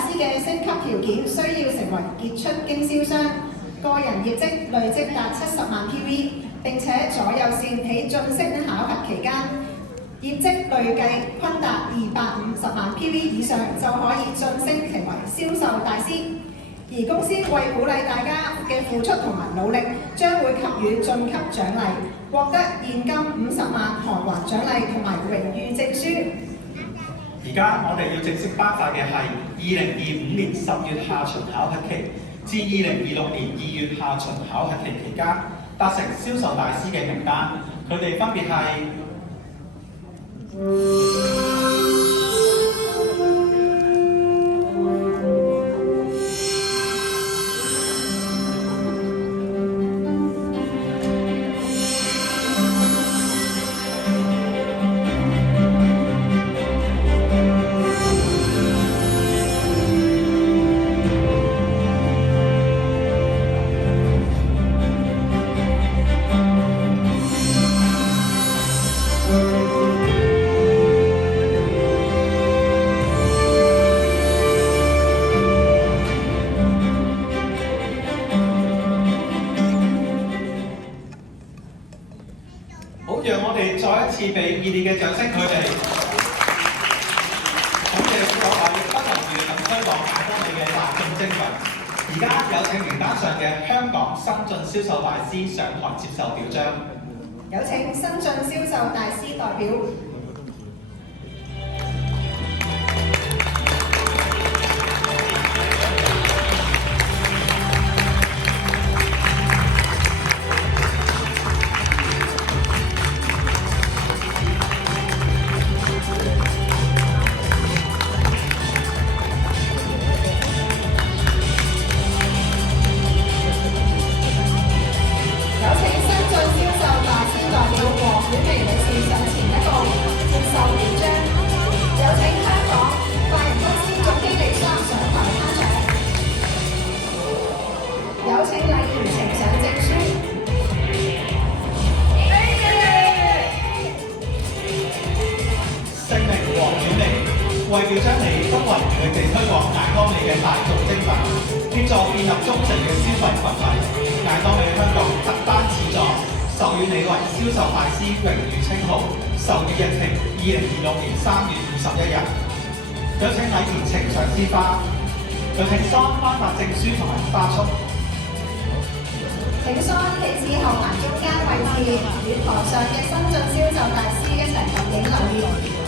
師嘅升級條件需要成為傑出經銷商，個人業績累積達70萬 PV， 並且左右線喺晉升考核期間，業績累計均達250萬 PV 以上，就可以晉升成為銷售大師。而公司為鼓勵大家嘅付出同埋努力，將會給予晉級獎勵，獲得現金50萬韓圜獎勵同埋榮譽證書。而家我哋要正式頒發嘅係2025年10月下旬考核期至2026年2月下旬考核期期間達成銷售大師嘅名單，佢哋分別係讓我哋再一次俾熱烈嘅掌聲佢哋。感謝各位不能如能推廣眼光你嘅大眾精品。而家有請名單上嘅香港新晉銷售大師上台接受表彰。有請新晉銷售大師代表。為了將你中環力地推廣艾當美嘅大眾精品，協助建立忠誠嘅消費群體，艾當美香港特單此作，授予你為銷售大師榮譽稱號，授予日期2026年3月21日。有請禮儀呈上鮮花，有請桑頒發證書同埋花束。請桑企至後欄中間位置，與台上嘅新晉銷售大師一齊合影留念。